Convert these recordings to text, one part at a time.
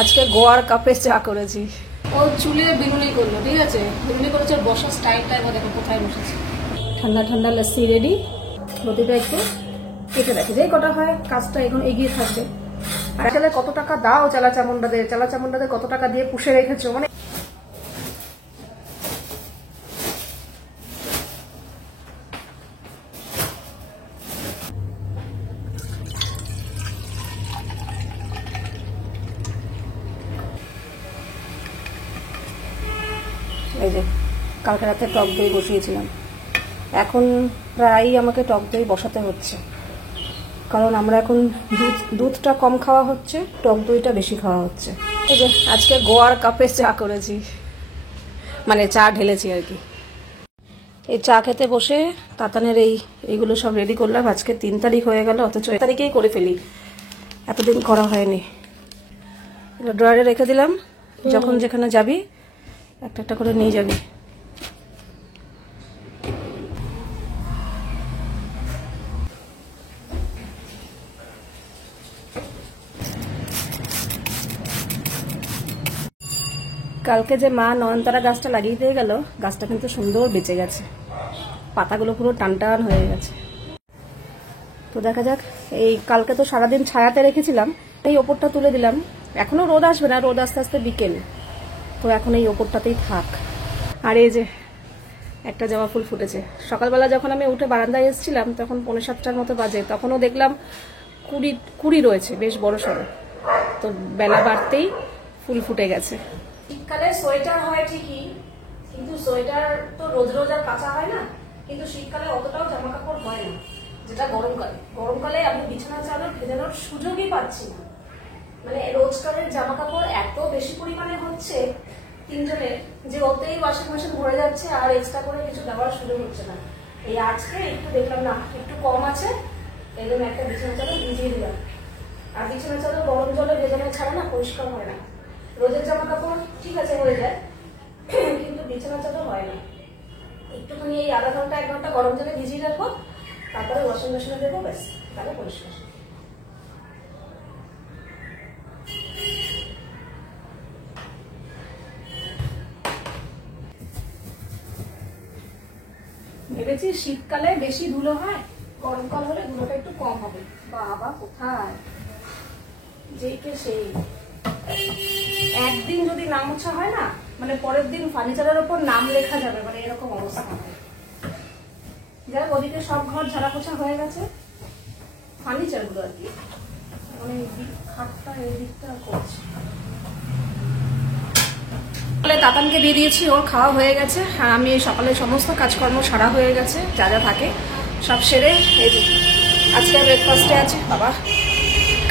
আজকে গোয়ার কাপে চা করেছি। ও চুলে বিনুনি করলো, ঠিক আছে, বিনুনি করেছে। ওর বসার স্টাইলটা এবার দেখো কোথায় বসেছে। ঠান্ডা ঠান্ডা লস্যি রেডি। রুটিটা একটু কেটে রাখি, যেই কটা হয় কাজটা এখন এগিয়ে থাকবে। আর আসলে কত টাকা দাও চালাচামুন্ডাদের কত টাকা দিয়ে পুষে রেখেছো, মানে এই যে কালকে রাতে টক দই বসিয়েছিলাম, এখন প্রায়ই আমাকে টক দই বসাতে হচ্ছে, কারণ আমরা এখন দুধটা কম খাওয়া হচ্ছে, টক দইটা বেশি খাওয়া হচ্ছে। এই যে আজকে গোয়ার কাপে চা করেছি, মানে চা ঢেলেছি আর কি। এই চা খেতে বসে তাতানের এইগুলো সব রেডি করলাম। আজকে 3 তারিখ হয়ে গেল, অথচ 1 তারিখেই করে ফেলি, এতদিন করা হয়নি। ড্রয়ারে রেখে দিলাম, যখন যেখানে যাবি একটা একটা করে নিয়ে যাবি। কালকে যে মা নয়নতারা গাছটা লাগিয়ে দিয়ে গেল, গাছটা কিন্তু সুন্দর বেঁচে গেছে, পাতাগুলো পুরো টান টান হয়ে গেছে। তো দেখা যাক। এই কালকে তো সারাদিন ছায়াতে রেখেছিলাম, এই ওপরটা তুলে দিলাম। এখনো রোদ আসবে না, রোদ আস্তে আস্তে বিকেল, তো এখন এই ওপরটাতেই থাক। আর এই যে একটা জবা ফুল ফুটেছে। সকালবেলা যখন আমি উঠে বারান্দায় এসেছিলাম তখন 6:45টার মতো বাজে, তখনও দেখলাম কুড়ি রয়েছে, বেশ বড় সড়ো। তো বেলা বাড়তেই ফুল ফুটে গেছে। শীতকালে সোয়েটার হয় ঠিকই, কিন্তু সোয়েটার তো রোজ রোজ আর কাঁচা হয় না, কিন্তু শীতকালে অতটাও জামা কাপড় হয় না যেটা গরমকালে আমি বিছানা চাদর ভেজানোর সুযোগই পাচ্ছি না। মানে রোজকারের জামা কাপড় এত বেশি পরিমাণে হচ্ছে তিনজনের, যে ওতেই ওয়াশিং মেশিন ভরে যাচ্ছে, আর এক্সট্রা করে কিছু দেওয়ার সুযোগ হচ্ছে না। এই আজকে একটু দেখলাম না একটু কম আছে, এই জন্য একটা বিছানা চাদর ভিজিয়ে দিলাম। আর বিছানা চাদর গরম জলে ভেজানো ছাড়া না পরিষ্কার হয় না। রোজের জামা কাপড় ঠিক আছে হয়ে যায়, কিন্তু বিছানা চাদর হয় না। একটুখানি এই আধা ঘন্টা 1 ঘন্টা গরম জলে ভিজিয়ে রাখবো, তারপরে ওয়াশিং মেশিনে দেবো, ব্যাস তাহলে পরিষ্কার। ভেবেছি শীতকালে বেশি ধুলো হয়, গরমকাল হলে ধুলোটা একটু কম হবে। বাবা কোথায় যেই কে সেই। একদিন যদি নাম মোছা হয় না, মানে পরের দিন ফার্নিচারের উপর নাম লেখা যাবে, মানে এরকম অবস্থা হবে। যাই ওদিকে সব ঘর ঝাড়া পোছা হয়ে গেছে, ফার্নিচার গুলো আর কি, মানে খাটটা এই দিকটা করছে। তাতানকে দিয়ে দিয়েছি, ওর খাওয়া হয়ে গেছে, আর আমি সকালে সমস্ত কাজকর্ম সারা হয়ে গেছে, যা যা থাকে সব সেরে। এই যে আজকে ব্রেকফাস্টে আছে বাবা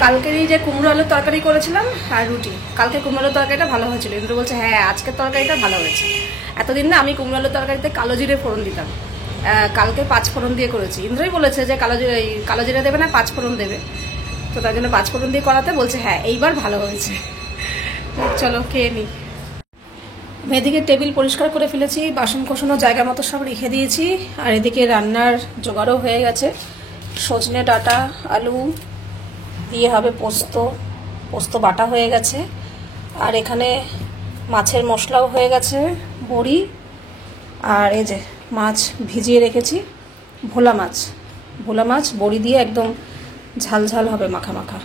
কালকেরই যে কুমড়ো আলুর তরকারি করেছিলাম আর রুটি। কালকে কুমড়ো আলুর তরকারিটা ভালো হয়েছিল, ইন্দ্র বলছে হ্যাঁ আজকের তরকারিটা ভালো হয়েছে। এতদিন না আমি কুমড়ো আলুর তরকারিতে কালো জিরে ফোড়ন দিতাম, কালকে 5 ফোড়ন দিয়ে করেছি। ইন্দ্রই বলেছে যে কালো জিরে দেবে না, 5 ফোড়ন দেবে, তো তার জন্য 5 ফোড়ন দিয়ে করাতে বলছে হ্যাঁ এইবার ভালো হয়েছে। চলো খেয়ে নিই। এদিকে টেবিল পরিষ্কার করে ফেলেছি, বাসন কোসনো জায়গা মতো সব রেখে দিয়েছি, আর এদিকে রান্নার জোগাড়ও হয়ে গেছে। সজনে ডাঁটা আলু দিয়ে হবে পোস্ত বাটা হয়ে গেছে, আর এখানে মাছের মশলাও হয়ে গেছে, বড়ি, আর এই যে মাছ ভিজিয়ে রেখেছি, ভোলা মাছ বড়ি দিয়ে একদম ঝাল ঝাল হবে, মাখা মাখা।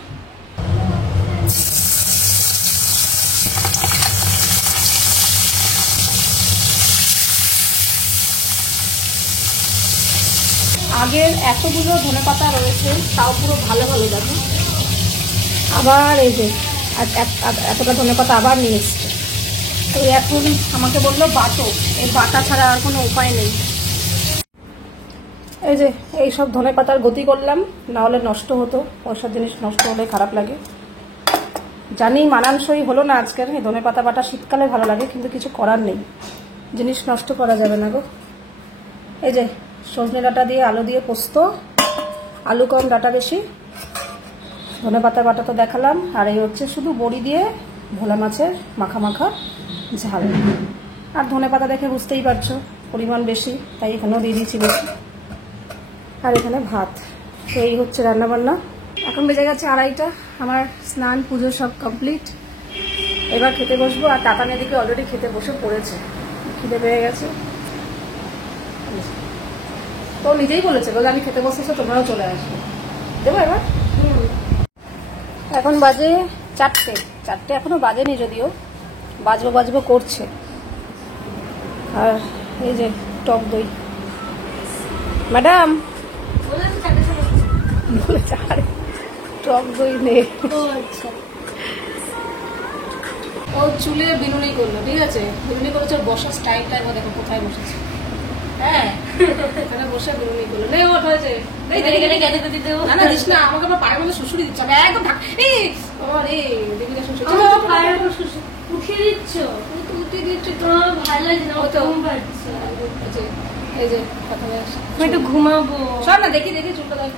আগের এতগুলো ধনেপাতা রয়েছে, তাও পুরো ভালো ভালো দেখো। আবার এই যে এতটা ধনেপাতা আবার নিয়ে এসছে, তো এখন আমাকে বললো বাটো, এই বাটা ছাড়া আর কোনো উপায় নেই। এই যে এই সব ধনেপাতার গতি করলাম, না হলে নষ্ট হতো, পয়সার জিনিস নষ্ট হলে খারাপ লাগে। জানি মানানসই হলো না আজকের এই ধনেপাতা বাটা, শীতকালে ভালো লাগে, কিন্তু কিছু করার নেই, জিনিস নষ্ট করা যাবে না গো। এই যে সজনে ডাঁটা দিয়ে আলু দিয়ে পোস্ত, আলু কম ডাঁটা বেশি, ধনেপাতা বাটা তো দেখালাম, আর এই হচ্ছে শুধু বড়ি দিয়ে ভোলা মাছের মাখা মাখা ঝাল। আর ধনেপাতা দেখে বুঝতেই পারছো পরিমাণ বেশি, তাই এখানেও দিয়ে দিয়েছি বেশি। আর এখানে ভাত। এই হচ্ছে রান্না বান্না। এখন বেজে গেছে 2:30, আমার স্নান পুজো সব কমপ্লিট। এবার খেতে বসবো। আর তাতান এদিকে অলরেডি খেতে বসে পড়েছে, খিদে পেয়ে গেছে। তো নিজেই বলেছে, বলে আমি খেতে বসেছি, তোমরাও চলে আসবে। দেবো এবার। এখন বাজে 4টে, এখনো বাজেনি, যদিও বাজবো করছে। আর এই যে টক দই, ম্যাডাম বলেছে আরে টক দই নেই। ও চুলে বিনুনি করলো, ঠিক আছে, বিনুনি করেছে। ওর বসার স্টাইলটা এবার দেখো কোথায় বসেছে। হ্যাঁ, এখানে বসে বিনুনি করলো। নেই ওঠ হয়েছে, না না দিস না, আমাকে আবার পায়ের মধ্যে শুশুরি দিচ্ছে একদম। উঠিয়ে দিচ্ছ, উঠিয়ে দিচ্ছ, তোমার ভালো লাগছে না? এই যে কথা একটু ঘুমাবো, সব না দেখি চুলটা দেখ,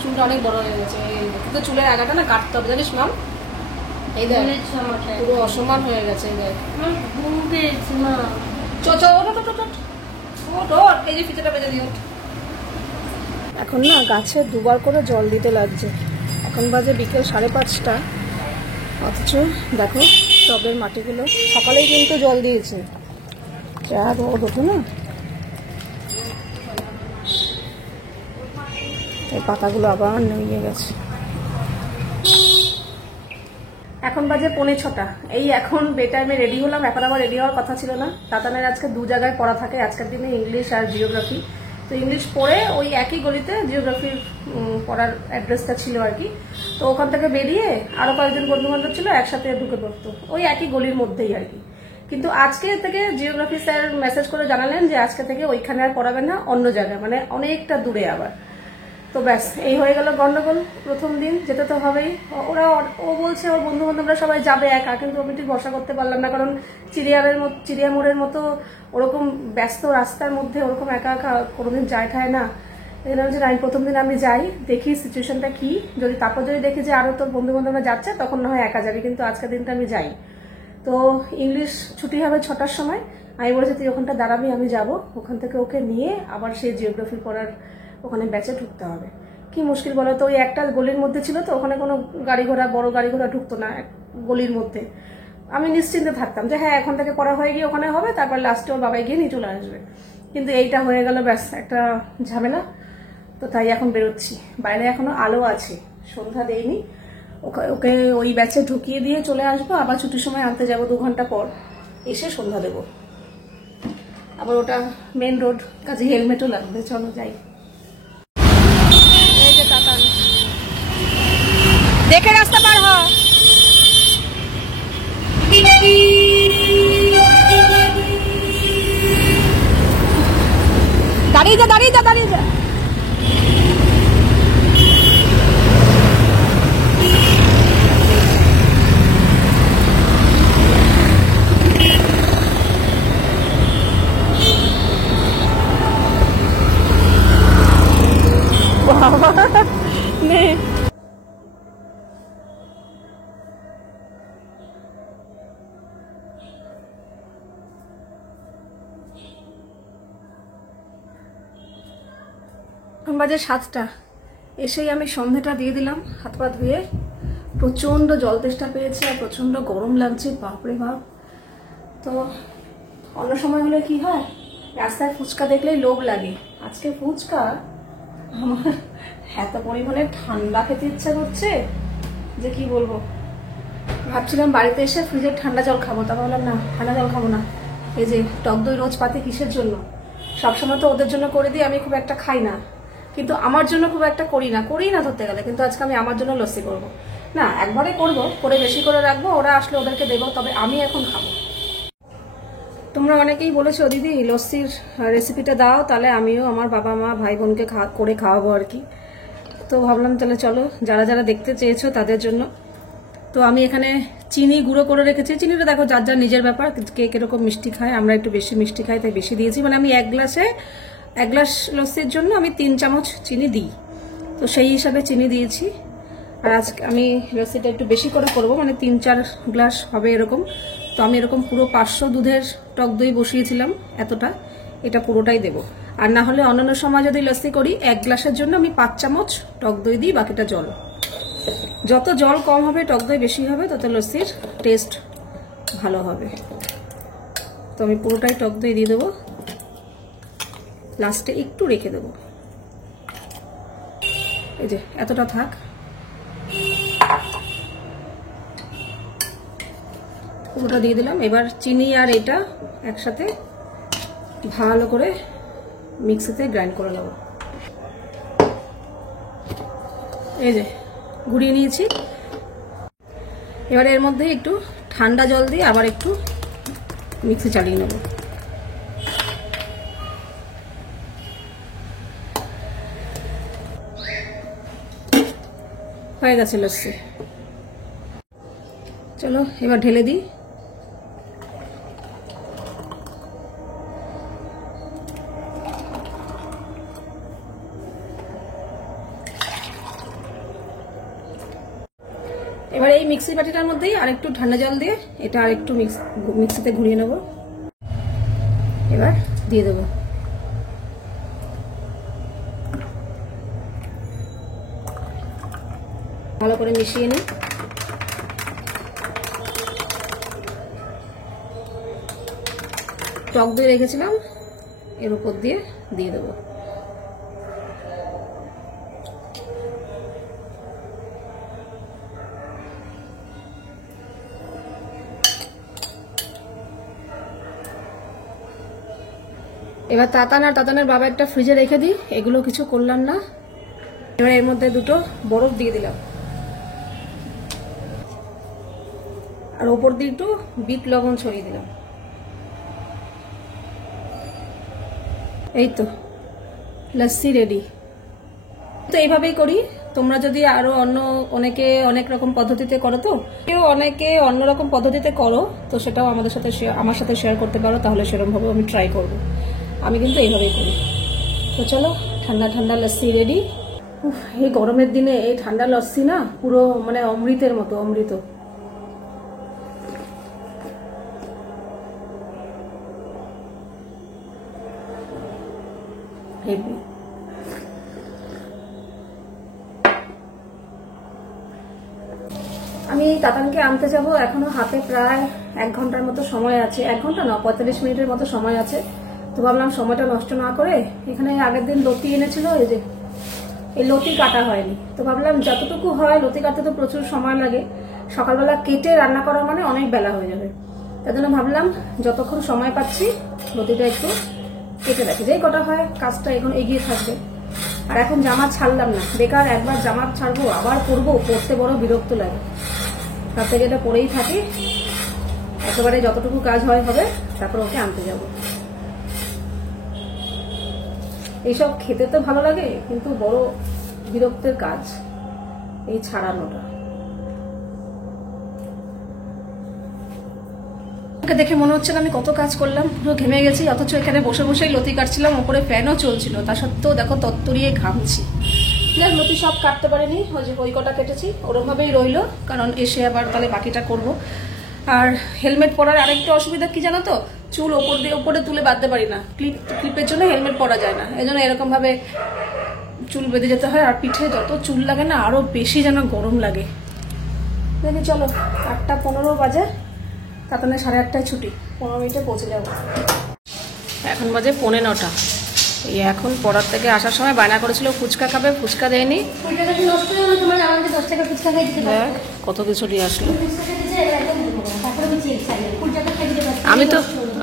চুলটা অনেক বড় হয়ে গেছে। কিন্তু চুলের আগাটা না কাটতে হবে, জানিস মাম? এই দেখ পুরো অসমান হয়ে গেছে। এই দেখ ঘুম পেয়েছে মা। এই যে ফিতেটা বেঁধে দিও। এখন না গাছে দুবার করে জল দিতে লাগছে। এখন বাজে বিকেল 5:30, অথচ দেখো টবের মাটিগুলো সকালেই কিন্তু জল দিয়েছে। যা রোদ ওঠে না, এই পাতাগুলো আবার নুয়ে গেছে। এখন বাজে 5:45। এই এখন বে টাইমে রেডি হলাম। এখন আবার রেডি হওয়ার কথা ছিল না। তাতানের আজকে 2 জায়গায় পড়া থাকে আজকের দিনে, ইংলিশ আর জিওগ্রাফি। তো ইংলিশ পড়ে ওই একই গলিতে জিওগ্রাফির পড়ার অ্যাড্রেসটা ছিল আর কি। তো ওখান থেকে বেরিয়ে আরো কয়েকজন বন্ধু বান্ধব ছিল, একসাথে ঢুকে পড়তো ওই একই গলির মধ্যেই আর কি। কিন্তু আজকে থেকে জিওগ্রাফি স্যার মেসেজ করে জানালেন যে আজকে থেকে ওইখানে আর পড়াবেন না, অন্য জায়গায়, মানে অনেকটা দূরে আবার। তো ব্যাস এই হয়ে গেল গন্ডগোল। প্রথম দিন যেতে তো হবেই। ও বলছে ওর বন্ধু বান্ধবরা সবাই যাবে একা, কিন্তু আমি ঠিক ভরসা করতে পারলাম না, কারণ চিড়িয়ামোড়ের মতো ওরকম ব্যস্ত রাস্তার মধ্যে ওরকম একা একা কোনোদিন যায় ঠায় না। এরকম যে আমি প্রথম দিন আমি যাই, দেখি সিচুয়েশনটা কি, তারপর যদি দেখি যে আরো তোর বন্ধু বান্ধবরা যাচ্ছে তখন না হয় একা যাবি, কিন্তু আজকের দিনটা আমি যাই। তো ইংলিশ ছুটি হবে 6টার সময়। আমি বলেছি তুই ওখানটা দাঁড়াবি, আমি যাব। ওখান থেকে ওকে নিয়ে আবার সেই জিওগ্রাফি পড়ার ওখানে ব্যাচে ঢুকতে হবে। কি মুশকিল বলো তো, ওই একটা গলির মধ্যে ছিল, তো ওখানে কোনো বড় গাড়ি ঘোড়া ঢুকতো না গলির মধ্যে। আমি নিশ্চিন্তে থাকতাম যে হ্যাঁ এখন থেকে পড়া হয়ে গিয়ে ওখানে হবে, তারপর লাস্টে ওর বাবাই গিয়ে নিয়ে চলে আসবে। কিন্তু এইটা হয়ে গেল, ব্যাস একটা ঝামেলা। তো তাই এখন বেরোচ্ছি। বাইরে এখনো আলো আছে, সন্ধ্যা দেয়নি। ওকে ওই ব্যাচে ঢুকিয়ে দিয়ে চলে আসবো, আবার ছুটির সময় আনতে যাবো 2 ঘন্টা পর, এসে সন্ধ্যা দেবো। আবার ওটা মেন রোড, কাজে হেলমেটও লাগবে। চলো যাই। দেখে রাস্তা পার হ। দাঁড়িয়ে যা। নে এখন বাজে 7টা। এসেই আমি সন্ধ্যাটা দিয়ে দিলাম, হাত পা ধুয়ে। প্রচন্ড জল তেষ্টা পেয়েছে আর প্রচন্ড গরম লাগছে, বাপরে বাপ। তো অন্য সময় হলে কি হয়, রাস্তায় ফুচকা দেখলেই লোভ লাগে। আজকে ফুচকা আমার এত পরিমাণে ঠান্ডা খেতে ইচ্ছা করছে যে কি বলবো। ভাবছিলাম বাড়িতে এসে ফ্রিজের ঠান্ডা জল খাবো, তারপর বললাম না, ঠান্ডা জল খাবো না। এই যে টক দই রোজ পাতে কিসের জন্য? সবসময় তো ওদের জন্য করে দিই, আমি খুব একটা খাই না, কিন্তু আমার জন্য খুব একটা করি না ধরতে গেলে। কিন্তু আজকে আমি আমার জন্য লস্যি করবো না, একবারে করবো, করে বেশি করে রাখবো, ওরা আসলে ওদেরকে দেবো, তবে আমি এখন খাবো। তোমরা অনেকেই বলেছো দিদি লস্যির রেসিপিটা দাও, তাহলে আমিও আমার বাবা মা ভাই বোনকে করে খাওয়াবো আর কি। তো ভাবলাম তাহলে চলো, যারা যারা দেখতে চেয়েছো তাদের জন্য। তো আমি এখানে চিনি গুঁড়ো করে রেখেছি। চিনিটা দেখো যার যার নিজের ব্যাপার, কে কিরকম মিষ্টি খায়। আমরা একটু বেশি মিষ্টি খাই, তাই বেশি দিয়েছি। মানে আমি 1 গ্লাস লস্যির জন্য আমি 3 চামচ চিনি দিই, তো সেই হিসাবে চিনি দিয়েছি। আর আজকে আমি লস্যিটা একটু বেশি করে করবো, মানে 3-4 গ্লাস হবে এরকম। তো আমি এরকম পুরো 500 দুধের টক দই বসিয়েছিলাম, এতটা, এটা পুরোটাই দেবো। আর না হলে অন্যান্য সময় যদি লস্যি করি 1 গ্লাসের জন্য আমি 5 চামচ টক দই দিই, বাকিটা জল। যত জল কম হবে টক দই বেশি হবে, তত লস্যির টেস্ট ভালো হবে। তো আমি পুরোটাই টক দই দিয়ে দেবো, লাস্টে একটু রেখে দেবো। এই যে এতটা থাক। পুরোটা দিয়ে দিলাম। এবার চিনি আর এটা একসাথে ভালো করে মিক্সিতে গ্রাইন্ড করে নেব। এই যে গুঁড়িয়ে নিয়েছি। এবার এর মধ্যে একটু ঠান্ডা জল দিয়ে আবার একটু মিক্সি চালিয়ে নেব। হয়ে গেছে লস্যি। চলো এবার ঢেলে দিই। এবার এই মিক্সি বাটিটার মধ্যেই আরেকটু ঠান্ডা জল দিয়ে এটা আরেকটু মিক্সিতে ঘুরিয়ে নেব। এবার দিয়ে দেবো। ভালো করে মিশিয়ে নিই। টক দই রেখেছিলাম এর উপর দিয়ে দেবো। এবার তাতান আর তাতানের বাবা একটা ফ্রিজে রেখে দিই, এগুলো কিছু করলাম না। এবার এর মধ্যে দুটো বরফ দিয়ে দিলাম আর ওপর দিয়ে একটু বিট লবণ ছড়িয়ে দিলাম। এই তো লস্যি রেডি। তো এইভাবেই করি। তোমরা যদি আরো অনেকে অনেক রকম পদ্ধতিতে করো, তো কেউ অনেকে অন্যরকম পদ্ধতিতে করো, তো সেটাও আমার সাথে শেয়ার করতে পারো, তাহলে সেরকম ভাবে আমি ট্রাই করব। আমি কিন্তু এইভাবেই করি। তো চলো, ঠান্ডা ঠান্ডা লস্যি রেডি। এই গরমের দিনে এই ঠান্ডা লস্যি না পুরো মানে অমৃতের মতো, অমৃত। হেভি। আমি তাতানকে আনতে যাব, এখনো হাতে প্রায় 1 ঘন্টার মতো সময় আছে। 1 ঘন্টা না, 45 মিনিটের মতো সময় আছে। তো ভাবলাম সময়টা নষ্ট না করে, এখানে আগের দিন লতি এনেছিল, এই যে এই লতি কাটা হয়নি। তো ভাবলাম যতটুকু হয়, লতি কাটতে তো প্রচুর সময় লাগে, সকালবেলা কেটে রান্না করা মানে অনেক বেলা হয়ে যাবে। তার জন্য ভাবলাম যতক্ষণ সময় পাচ্ছি লতিটা একটু কেটে রাখি, যেই কটা হয় কাজটা এখন এগিয়ে থাকবে। আর এখন জামা ছাড়লাম না, বেকার একবার জামা ছাড়বো আবার পরবো, পরতে বড় বিরক্ত লাগে। তার থেকে এটা পরেই থাকি, একেবারে যতটুকু কাজ হয় হবে, তারপর ওকে আনতে যাব। এইসব খেতে তো ভালো লাগে, কিন্তু বড় বিরক্তের কাজ এই ছাড়ানোটা। ওকে দেখে মনে হচ্ছে না আমি কত কাজ করলাম, পুরো ঘেমে গেছি, অথচ এখানে বসে বসেই লতি কাটছিলাম, ওপরে ফ্যানও চলছিল, তা সত্ত্বেও দেখো তত্তরিয়ে ঘামছি। লতি সব কাটতে পারিনি, ওই কটা কেটেছি, ওরকম ভাবেই রইলো, কারণ এসে আবার তাহলে বাকিটা করব। আর হেলমেট পরার আরেকটা অসুবিধা কি জানো তো, চুল ওপরে তুলে বাঁধতে পারি না, ক্লিপের জন্য হেলমেট পরা যায় না, এই জন্য এরকম ভাবে চুল বেঁধে যেতে হয়। আর পিঠে যত চুল লাগে না, আরো বেশি যেন গরম লাগে। দেখি চলো, 8:15 বাজে, তাতানের 8:30টায় ছুটি, 15 মিনিটে পৌঁছে যাবো। এখন বাজে 9:45। এই এখন পড়ার থেকে আসার সময় বায়না করেছিল ফুচকা খাবে, ফুচকা দেয়নি। কত কিছু নিয়ে আসলো।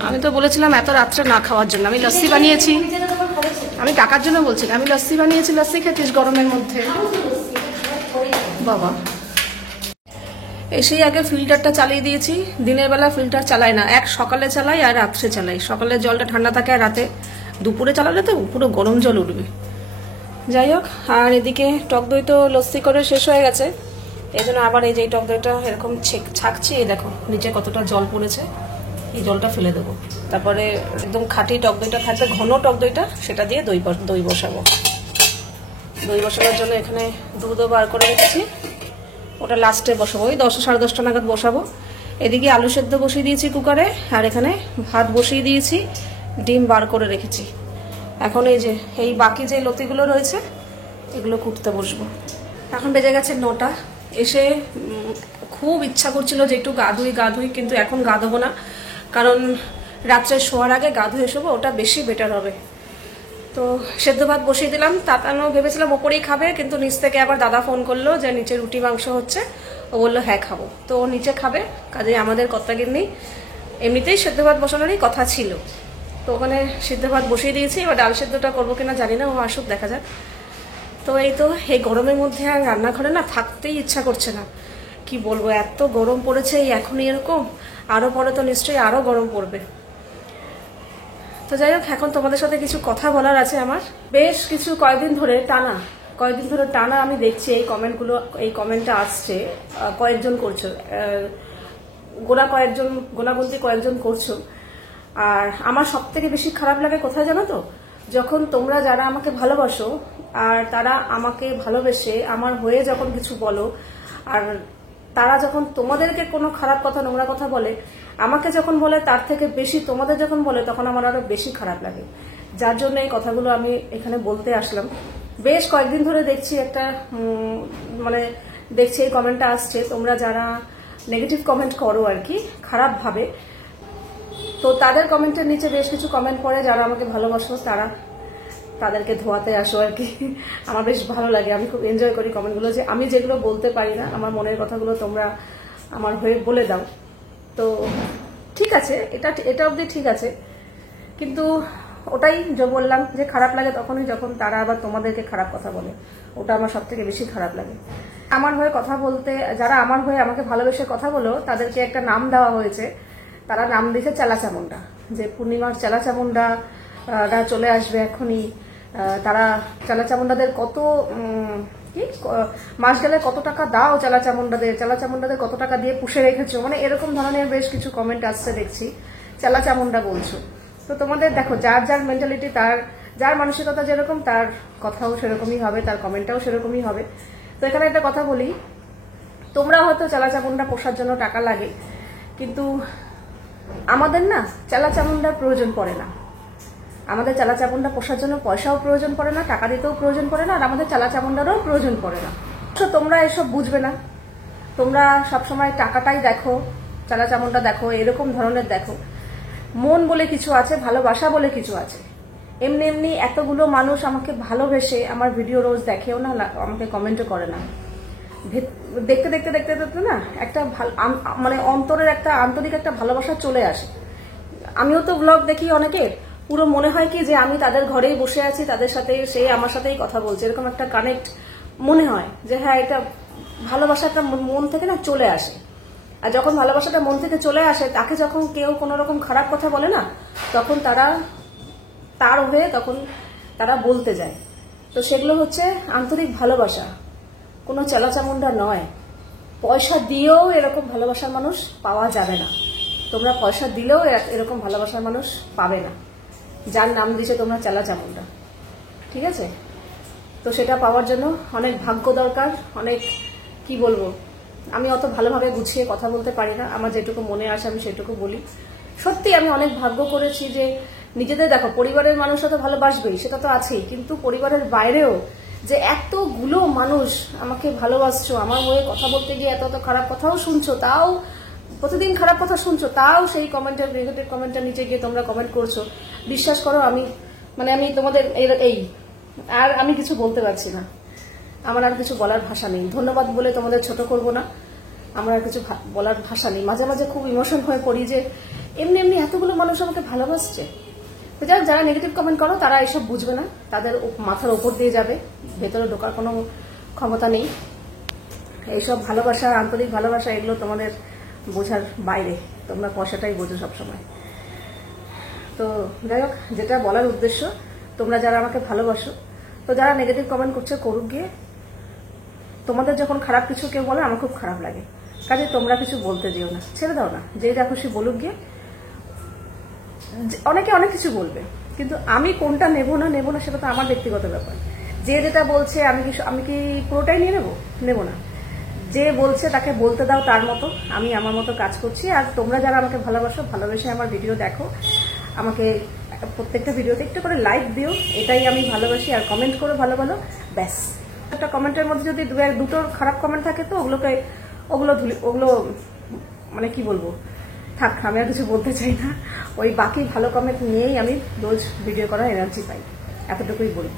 আমি তো বলেছিলাম এত রাত্রে না খাওয়ার জন্য, আমি লস্যি বানিয়েছি, আমি কাকার জন্য বলছিলাম, আমি লস্যি বানিয়েছি, লস্যি খেতিস গরমের মধ্যে। বাবা এসেই আগে ফিল্টারটা চালিয়ে দিয়েছি। দিনের বেলা ফিল্টার চালাই না, এক সকালে চালাই আর রাত্রে চালাই। সকালে জলটা ঠান্ডা থাকে, আর রাতে দুপুরে চালালে তো পুরো গরম জল উঠবে। যাই হোক, আর এদিকে টক দই তো লস্যি করে শেষ হয়ে গেছে, এই জন্য আবার এই যে টক দইটা এরকম ছাকছি। এই দেখো নিচে কতটা জল পড়েছে, এই জলটা ফেলে দেবো। তারপরে একদম খাঁটি টক দইটা থাকবে, ঘন টক দইটা, সেটা দিয়ে দই বসাবো। দই বসানোর জন্য এখানে দুধও বার করে রেখেছি, ওটা লাস্টে বসাবো, ওই 10 সাড়ে 10টা নাগাদ বসাবো। এদিকে আলু সেদ্ধ বসিয়ে দিয়েছি কুকারে, আর এখানে ভাত বসিয়ে দিয়েছি, ডিম বার করে রেখেছি। এখন এই যে এই বাকি যে লতিগুলো রয়েছে এগুলো কুটতে বসবো। এখন বেজে গেছে 9টা। এসে খুব ইচ্ছা করছিল যে একটু গা ধুই, কিন্তু এখন গা ধোবো না, কারণ রাত্রে শোয়ার আগে গা ধুয়ে শোবো, ওটা বেশি বেটার হবে। তো সেদ্ধ ভাত বসিয়ে দিলাম। তাতানো ভেবেছিলাম ওপরেই খাবে, কিন্তু নিচ থেকে আবার দাদা ফোন করলো যে নিচে রুটি মাংস হচ্ছে। ও বললো হ্যাঁ খাবো, তো ও নিচে খাবে। কাজে আমাদের কর্তাগিন্নি এমনিতেই সেদ্ধ ভাত বসানোরই কথা ছিল, তো ওখানে সিদ্ধ ভাত বসিয়ে দিয়েছি। এবার ডাল সেদ্ধটা করবো কিনা জানি না, ও আসুক দেখা যাক। তো এই তো এই গরমের মধ্যে আর রান্নাঘরে না থাকতেই ইচ্ছা করছে না, কি বলবো, এত গরম পড়েছে এখনই এরকম, আরো পরে তো নিশ্চয়ই আরো গরম পড়বে। তো যাই হোক, এখন তোমাদের সাথে কিছু কথা বলার আছে আমার। বেশ কিছু কয়েকদিন ধরে টানা আমি দেখছি এই কমেন্টটা আসছে, কয়েকজন করছো, গোনাগুনতি কয়েকজন করছো। আর আমার সব থেকে বেশি খারাপ লাগে কোথায় জানো তো, যখন তোমরা যারা আমাকে ভালোবাসো আর তারা আমাকে ভালোবেসে আমার হয়ে যখন কিছু বলো, আর তারা যখন তোমাদেরকে কোনো খারাপ কথা, নোংরা কথা বলে, আমাকে যখন বলে তার থেকে বেশি তোমাদের যখন বলে, তখন আমার আরো বেশি খারাপ লাগে। যার জন্য এই কথাগুলো আমি এখানে বলতে আসলাম। বেশ কয়েকদিন ধরে দেখছি দেখছি এই কমেন্টটা আসছে, তোমরা যারা নেগেটিভ কমেন্ট করো আর কি, খারাপ ভাবে, তো তাদের কমেন্টের নিচে বেশ কিছু কমেন্ট পড়ে যারা আমাকে ভালোবাসো, তাদেরকে ধোয়াতে আসো আর কি। আমার বেশ ভালো লাগে, আমি খুব এনজয় করি কমেন্টগুলো, যে আমি যেগুলো বলতে পারি না, আমার মনের কথাগুলো তোমরা আমার হয়ে বলে দাও। তো ঠিক আছে, এটা অবধি ঠিক আছে, কিন্তু ওটাই যে বললাম যে খারাপ লাগে তখনই যখন তারা আবার তোমাদেরকে খারাপ কথা বলে, ওটা আমার সব থেকে বেশি খারাপ লাগে। আমার হয়ে কথা বলতে, যারা আমার হয়ে আমাকে ভালোবেসে কথা বলো, তাদেরকে একটা নাম দেওয়া হয়েছে, তারা নাম দিয়েছে চেলাচামুন্ডা, যে পূর্ণিমার চেলাচামুন্ডা চলে আসবে এখনই। তারা চেলাচামুন্ডাদের কত মাস গেলে কত টাকা দাও, চেলাচামুন্ডাদের কত টাকা দিয়ে পুষে রেখেছো, মানে এরকম ধরনের বেশ কিছু কমেন্ট আসছে দেখছি, চেলাচামুন্ডা বলছো। তো তোমাদের দেখো, যার যার মেন্টালিটি, যার মানসিকতা যেরকম, তার কথাও সেরকমই হবে, তার কমেন্টটাও সেরকমই হবে। তো এখানে একটা কথা বলি, তোমরা হয়তো চেলাচামুন্ডা পোষার জন্য টাকা লাগে, কিন্তু আমাদের না চেলাচামুন্ডার প্রয়োজন পড়ে না। আমাদের চেলাচামুন্ডা পোষার জন্য পয়সাও প্রয়োজন পড়ে না, টাকা দিতেও প্রয়োজন পড়ে না, আর আমাদের চেলাচামুন্ডারও প্রয়োজন পড়ে না। তো তোমরা এসব বুঝবে না, তোমরা সবসময় টাকাটাই দেখো, চেলাচামুন্ডা দেখো, এরকম ধরনের দেখো। মন বলে কিছু আছে, ভালোবাসা বলে কিছু আছে। এমনি এতগুলো মানুষ আমাকে ভালোবেসে আমার ভিডিও রোজ দেখেও না, আমাকে কমেন্টও করে না। দেখতে না একটা অন্তরের একটা আন্তরিক একটা ভালোবাসা চলে আসে। আমিও তো ব্লগ দেখি অনেকের, পুরো মনে হয় কি যে আমি তাদের ঘরেই বসে আছি, তাদের সাথে, সে আমার সাথেই কথা বলছে, এরকম একটা কানেক্ট মনে হয় যে হ্যাঁ, এটা ভালোবাসাটা মন থেকে না চলে আসে। আর যখন ভালোবাসাটা মন থেকে চলে আসে, তাকে যখন কেউ কোনো রকম খারাপ কথা বলে না, তখন তারা বলতে যায়। তো সেগুলো হচ্ছে আন্তরিক ভালোবাসা, কোনো চেলাচামুন্ডা নয়। পয়সা দিয়েও এরকম ভালোবাসার মানুষ পাওয়া যাবে না, তোমরা পয়সা দিলেও এরকম ভালোবাসার মানুষ পাবে না, যার নাম দিয়েছে তোমরা চেলাচামুন্ডা, ঠিক আছে? তো সেটা পাওয়ার জন্য অনেক ভাগ্য দরকার, অনেক কি বলবো, আমি অত ভালোভাবে গুছিয়ে কথা বলতে পারি না, আমার যেটুকু মনে আসে আমি সেটুকু বলি। সত্যি আমি অনেক ভাগ্য করেছি যে নিজেদের, দেখো পরিবারের মানুষরা তো ভালোবাসবেই, সেটা তো আছেই, কিন্তু পরিবারের বাইরেও যে এতগুলো মানুষ আমাকে ভালোবাসছো, আমার হয়ে কথা বলতে গিয়ে এত খারাপ কথাও শুনছো, তাও প্রতিদিন খারাপ কথা শুনছো, তাও সেই কমেন্টের, নেগেটিভ কমেন্টের নিচে গিয়ে তোমরা কমেন্ট করছো। বিশ্বাস করো, আমি তোমাদের আর আমি কিছু বলতে পারছি না, আমার আর কিছু বলার ভাষা নেই। ধন্যবাদ বলে তোমাদের ছোট করব না, আমার আর কিছু বলার ভাষা নেই। মাঝে মাঝে খুব ইমোশন হয়ে পড়ি যে এমনি এতগুলো মানুষ আমাকে ভালোবাসছে। তো যারা নেগেটিভ কমেন্ট করো, তারা এসব বুঝবে না, তাদের মাথার ওপর দিয়ে যাবে, ভেতরে ঢোকার কোনো ক্ষমতা নেই। এইসব ভালোবাসা, আন্তরিক ভালোবাসা, এগুলো তোমাদের বোঝার বাইরে, তোমরা পয়সাটাই বোঝো সবসময়। তো যাই হোক, যেটা বলার উদ্দেশ্য, তোমরা যারা আমাকে ভালোবাসো, তো যারা নেগেটিভ কমেন্ট করছে করুক গিয়ে, তোমাদের যখন খারাপ কিছু কেউ বলে আমার খুব খারাপ লাগে, কাজে তোমরা কিছু বলতে দিও না, ছেড়ে দাও না, যে যা খুশি বলুক গিয়ে। অনেকে অনেক কিছু বলবে, কিন্তু আমি কোনটা নেব না সেটা তো আমার ব্যক্তিগত ব্যাপার। যে যেটা বলছে আমি কি পুরোটাই নিয়ে নেব না। যে বলছে তাকে বলতে দাও তার মতো, আমি আমার মতো কাজ করছি। আর তোমরা যারা আমাকে ভালোবেসে আমার ভিডিও দেখো, আমাকে প্রত্যেকটা ভিডিওতে একটু করে লাইক দিও, এটাই আমি ভালোবাসি। আর কমেন্ট করো ভালো, ব্যাস। একটা কমেন্টের মধ্যে যদি দুটো খারাপ কমেন্ট থাকে, তো ওগুলো মানে কি বলবো, থাক, আমি আর কিছু বলতে চাই না। ওই বাকি ভালো কমেন্ট নিয়েই আমি রোজ ভিডিও করার এনার্জি পাই, এতটুকুই বলি।